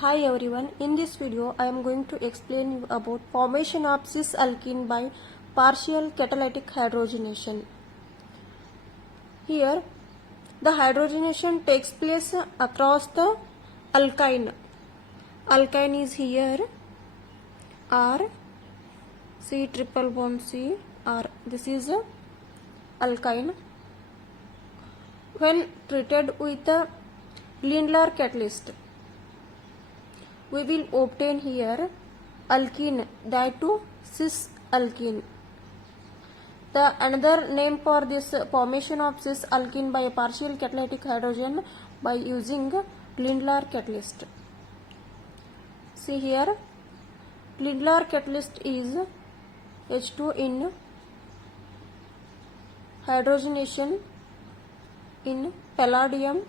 Hi everyone, in this video I am going to explain you about formation of cis alkene by partial catalytic hydrogenation. Here the hydrogenation takes place across the alkyne. Alkyne is here R, C triple bond C, R. This is a alkyne. When treated with a Lindlar catalyst, we will obtain here alkene, that to cis alkene. The another name for this formation of cis alkene by a partial catalytic hydrogen by using Lindlar catalyst. See here, Lindlar catalyst is H2 in hydrogenation in palladium,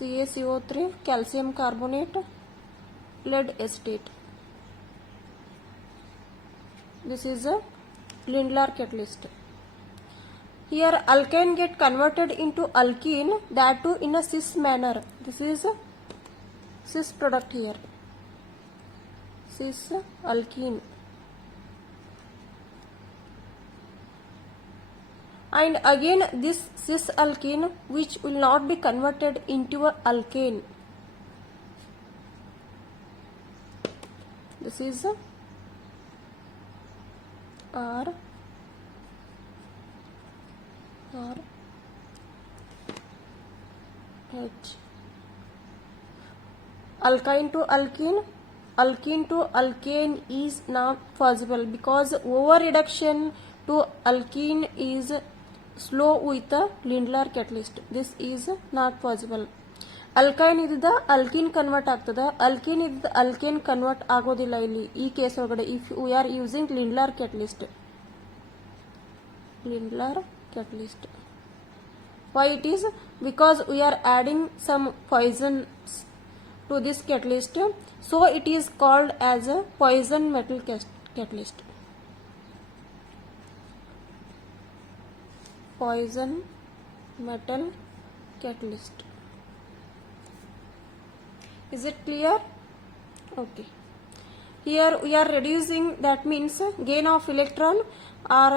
CaCO3, calcium carbonate, lead acetate. This is a Lindlar catalyst. Here alkane get converted into alkene, that too in a cis manner. This is a cis product here, cis alkene. And again this cis alkene which will not be converted into a alkane. This is R H. Alkyne to alkene, alkene to alkane is not possible because over reduction to alkene is slow with the Lindlar catalyst. This is not possible. Alkyne ಇದ್ದ ಅಲ್ಕಿನ್ convert ಆಗ್ತದ, ಅಲ್ಕಿನ್ ಇದ್ದ alkane convert ಆಗೋದಿಲ್ಲ ಇಲ್ಲಿ ಈ case ಒಳಗಡೆ. If we are using Lindlar catalyst. Why it is? Because we are adding some poisons to this catalyst, so it is called as a poison metal catalyst. Poison metal catalyst. Is it clear? Okay. Here we are reducing, that means gain of electron, or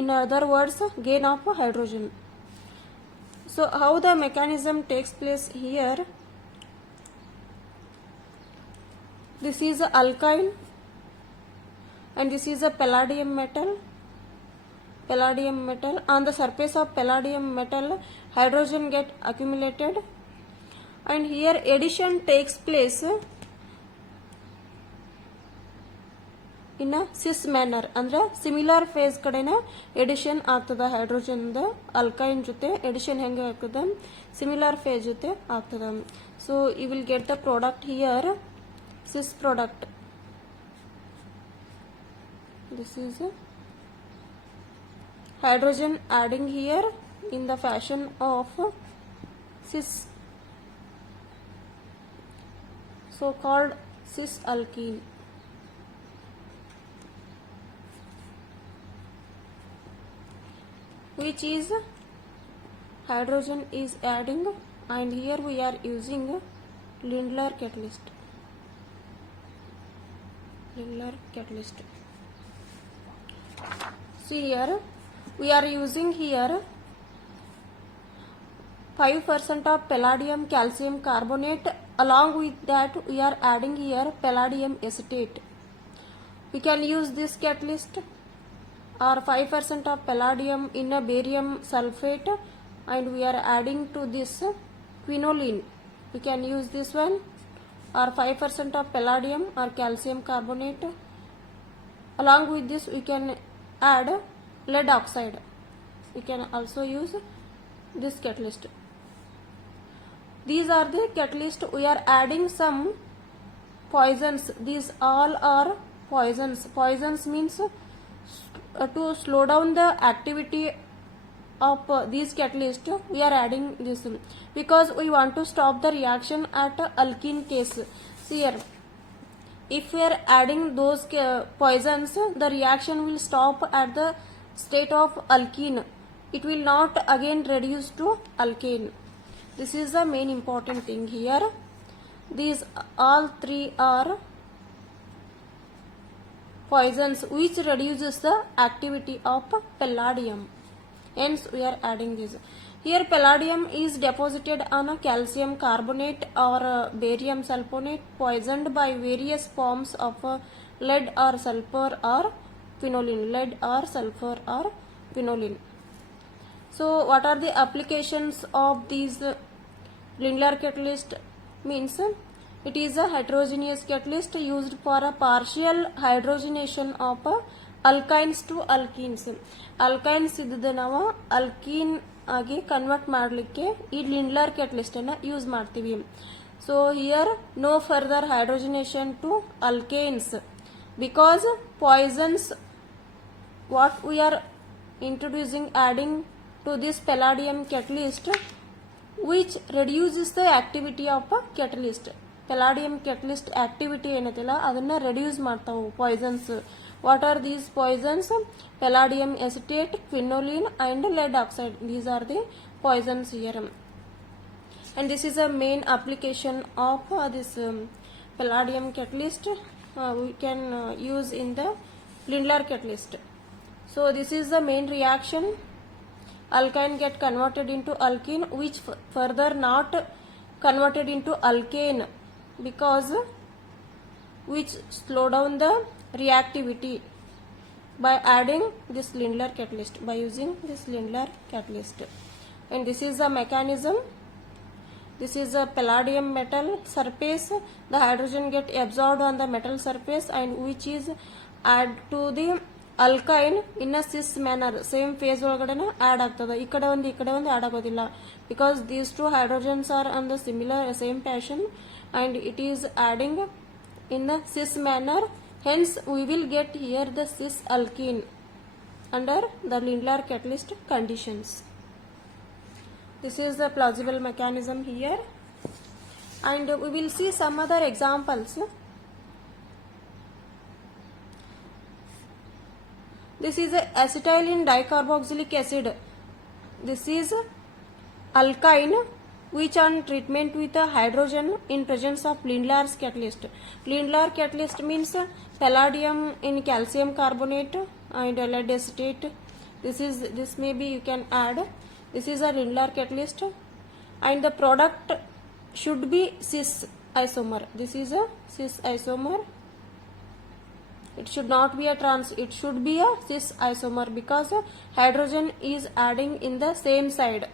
in other words gain of hydrogen. So how the mechanism takes place here? This is a alkyne and this is a palladium metal. On the surface of palladium metal hydrogen get accumulated, and here addition takes place in a cis manner, andre similar phase kadena addition ಆಗ್ತದ hydrogen the alkyne ಜೊತೆ addition ಹೆಂಗೆ ಆಗ್ತದ similar phase ಜೊತೆ ಆಗ್ತದ. So you will get the product here, cis product. This is hydrogen adding here in the fashion of cis, so called cis alkene. Which is hydrogen is adding, and here we are using Lindlar catalyst. See here we are using here 5% of palladium calcium carbonate. Along with that we are adding here palladium acetate. We can use this catalyst, or 5% of palladium in a barium sulfate, and we are adding to this quinoline. We can use this one, or 5% of palladium or calcium carbonate. Along with this we can add lead oxide. We can also use this catalyst. These are the catalyst. We are adding some poisons. These all are poisons. Poisons means to slow down the activity of these catalyst. We are adding this because we want to stop the reaction at alkene case. See here, if we are adding those poisons, the reaction will stop at the state of alkene. It will not again reduce to alkane. This is the main important thing here. These all three are poisons which reduces the activity of palladium. Hence we are adding this. Here palladium is deposited on a calcium carbonate or barium sulfonate poisoned by various forms of lead or sulfur or phenolene. So what are the applications of these Lindlar catalyst? Means it is a heterogeneous catalyst used for a partial hydrogenation of alkynes to alkenes. Alkynes ಇದ್ದದ ನಾವು alkene ಆಗಿ convert ಮಾಡಲಿಕ್ಕೆ ಈ Lindlar catalyst ಅನ್ನು use ಮಾಡ್ತೀವಿ. So here no further hydrogenation to alkanes because poisons what we are introducing adding to this palladium catalyst which reduces the activity of a catalyst. Palladium catalyst activity ಏನೈತಲ್ಲ ಅದನ್ನ reduce ಮಾಡ್ತಾವು poisons. What are these poisons? Palladium acetate, phenolene and lead oxide. These are the poisons here. And this is a main application of this palladium catalyst we can use in the Lindlar catalyst. So this is the main reaction. Alkyne get converted into alkene which further not converted into alkane because which slow down the reactivity by adding this Lindlar catalyst, by using this Lindlar catalyst. And this is the mechanism. This is a palladium metal surface. The hydrogen get absorbed on the metal surface and which is add to the alkyne in a cis manner. Same phase ಒಳಗಡೆನ add ಆಗ್ತದೆ. ಈ ಕಡೆ ಒಂದು add ಆಗೋದಿಲ್ಲ because these two hydrogens are on the same fashion and it is adding in the cis manner. Hence we will get here the cis alkene under the Lindlar catalyst conditions. This is the plausible mechanism here and we will see some other examples. This is acetylene dicarboxylic acid. This is alkyne which on treatment with a hydrogen in presence of Lindlar's catalyst. Lindlar catalyst means palladium in calcium carbonate and lead acetate. This maybe you can add. This is a Lindlar catalyst and the product should be cis isomer. This is a cis isomer. It should not be a trans, it should be a cis isomer because hydrogen is adding in the same side.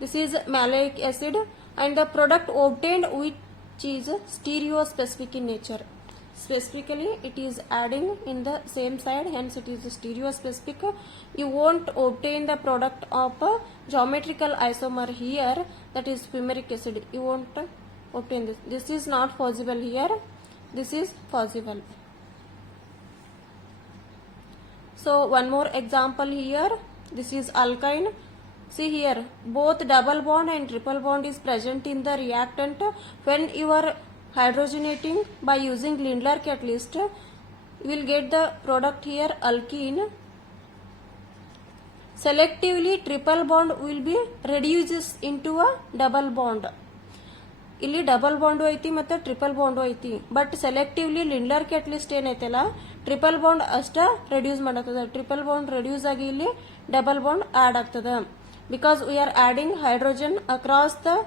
This is malic acid and the product obtained which is stereospecific in nature. Specifically it is adding in the same side, hence it is stereospecific. You won't obtain the product of a geometrical isomer here, that is fumaric acid. You won't obtain this. This is not possible here. This is possible. So one more example here. This is alkyne. See here, both double bond and triple bond is present in the reactant. When you are hydrogenating by using Lindlar catalyst, you will get the product here alkene. Selectively triple bond will be reduces into a double bond. ಇಲ್ಲಿ double bond ಐತಿ ಮತ್ತು triple bond ಐತಿ. But selectively Lindlar catalyst ಏನೈತಲ್ಲ triple bond ಅಷ್ಟ reduce ಮಾಡತ್ತದ. Triple bond reduce ಆಗಿ ಇಲ್ಲಿ double bond add ಆಗ್ತದ because we are adding hydrogen across the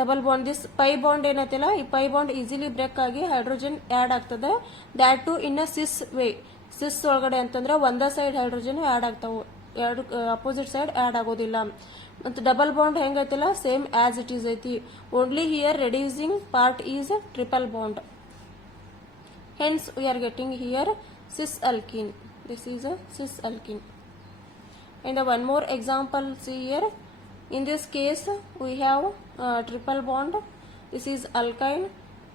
double bond. This pi bond ಏನೈತಲ್ಲ ಈ ಪೈ ಬಾಂಡ್ ಈಸಿಲಿ ಬ್ರೇಕ್ ಆಗಿ ಹೈಡ್ರೋಜನ್ ಆಡ್ ಆಗ್ತದ. That too in a cis way. Cis ಒಳಗಡೆ ಅಂತಂದ್ರೆ ಒಂದ ಸೈಡ್ ಹೈಡ್ರೋಜನ್ ಆಡ್ ಆಗ್ತಾವು, ಎರಡು opposite side add ಆಗೋದಿಲ್ಲ. ಮತ್ತು ಡಬಲ್ ಬಾಂಡ್ ಹೆಂಗೈತಲ್ಲ ಸೇಮ್ ಆಸ್ ಇಟ್ ಈಸ್ ಐತಿ. Only here reducing part is triple bond. Hence we are getting here cis alkene. This is a cis alkene. And one more example, see here. In this case we have triple bond. This is alkyne.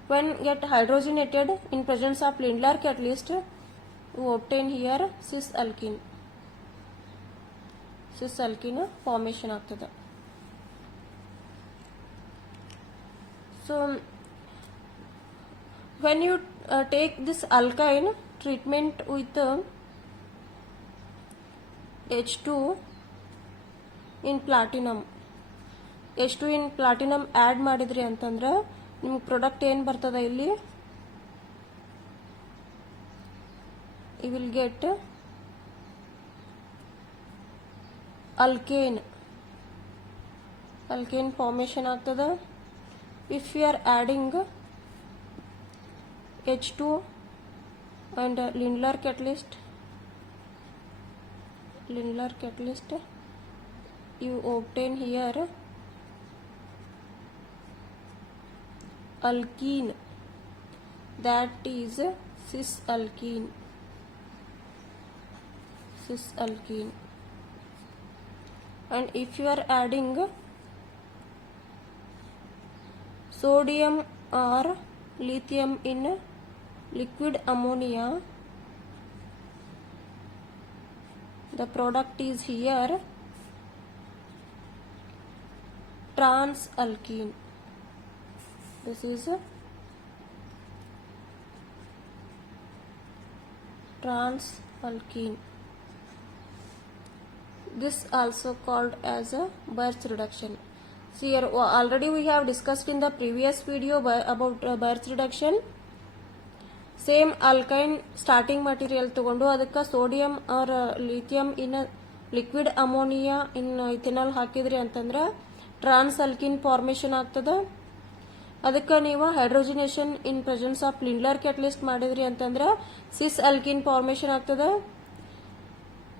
When get hydrogenated in presence of Lindlar catalyst, we obtain here cis alkene. Cis alkene formation ಆಗ್ತದೆ. So when you take this alkyne treatment with H2 in platinum, H2 in platinum add ಮಾಡಿದ್ರಿ ಅಂತಂದ್ರೆ ನಿಮಗೆ product ಏನು ಬರ್ತದೆ ಇಲ್ಲಿ, you will get alkane formation ಆಗ್ತದೆ. if you are adding H2 and Lindlar catalyst, you obtain here alkene, that is cis alkene. And if you are adding sodium or lithium in liquid ammonia, the product is here transalkene. This is transalkene. This also called as a Birch reduction. See here, already we have discussed in the previous video about Birch reduction. Same alkyne starting material ತಗೊಂಡು ಅದಕ್ಕೆ sodium or lithium in liquid ammonia in ethanol ಹಾಕಿದ್ರಿ ಅಂತಂದ್ರೆ trans alkene formation ಆಗ್ತದೆ. ಅದಕ್ಕೆ ನೀವು hydrogenation in presence of Lindlar catalyst ಮಾಡಿದ್ರಿ ಅಂತಂದ್ರೆ cis alkene formation ಆಗ್ತದೆ.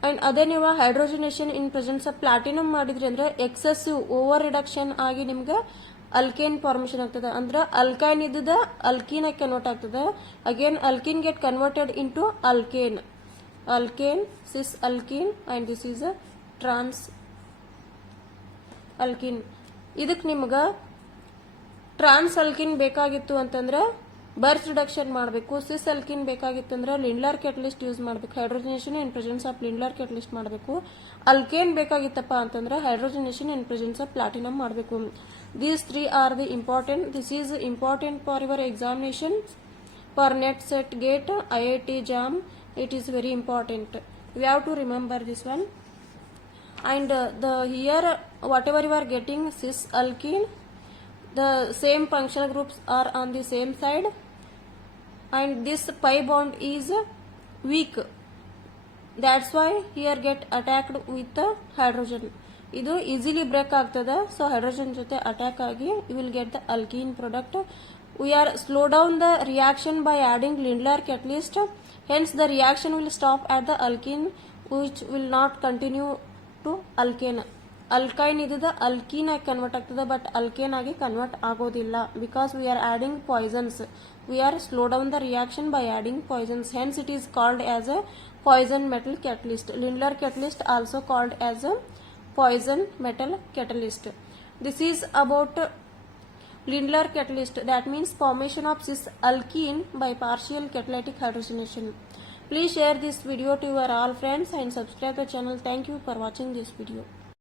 ಅಂಡ್ ಅದೇ ನೀವು hydrogenation in presence of platinum ಮಾಡಿದ್ರಿ ಅಂದ್ರೆ ಎಕ್ಸೆಸಿವ್ ಓವರ್ ರಿಡಕ್ಷನ್ ಆಗಿ ನಿಮ್ಗೆ ಅಲ್ಕೇನ್ ಫಾರ್ಮೇಶನ್ ಆಗ್ತದೆ. ಅಂದ್ರೆ ಅಲ್ಕೈನ್ ಇದ್ದ ಅಲ್ಕೀನ್ ಆಗಿ ಕನ್ವರ್ಟ್ ಆಗ್ತದೆ. Again alkene get converted into alkane, cis alkene, and this is a trans alkene. ಇದಕ್ಕೆ ನಿಮ್ಗೆ ಟ್ರಾನ್ಸ್ ಅಲ್ಕಿನ್ ಬೇಕಾಗಿತ್ತು ಅಂತಂದ್ರೆ ಬರ್ಚ್ ರಿಡಕ್ಷನ್ ಮಾಡಬೇಕು. ಸಿಸ್ ಅಲ್ಕಿನ್ ಬೇಕಾಗಿತ್ತು ಅಂದ್ರೆ ಲಿಂಡ್ಲರ್ ಕ್ಯಾಟಲಿಸ್ಟ್ ಯೂಸ್ ಮಾಡಬೇಕು. Hydrogenation in presence of Lindlar catalyst ಮಾಡಬೇಕು. ಅಲ್ಕೇನ್ ಬೇಕಾಗಿತ್ತಪ್ಪ ಅಂತಂದ್ರೆ hydrogenation in presence of platinum ಮಾಡಬೇಕು. These 3 are the important. This is important for your examination for NET SET GATE IIT JAM. It is very important. We have to remember this one. And here whatever you are getting cis alkene, the same functional groups are on the same side, and this pi bond is weak. That's why here get attacked with the hydrogen. ಇದು easily break ಆಗ್ತದೆ. So hydrogen ಜೊತೆ attack ಆಗಿ you will get the alkene product. We are slow down the reaction by adding Lindlar catalyst. Hence the reaction will stop at the alkene, which will not continue to alkane. Alkyne ಇದ್ದ alkene ಆಗಿ convert ಆಗ್ತದೆ, but alkane ಆಗಿ convert ಆಗೋದಿಲ್ಲ. Because we are adding Poisson's. We are slow down the reaction by adding poisons. Hence it is called as a poison metal catalyst. Lindlar catalyst also called as a poison metal catalyst. This is about Lindlar catalyst, that means formation of cis alkene by partial catalytic hydrogenation. Please share this video to your all friends and subscribe the channel. Thank you for watching this video.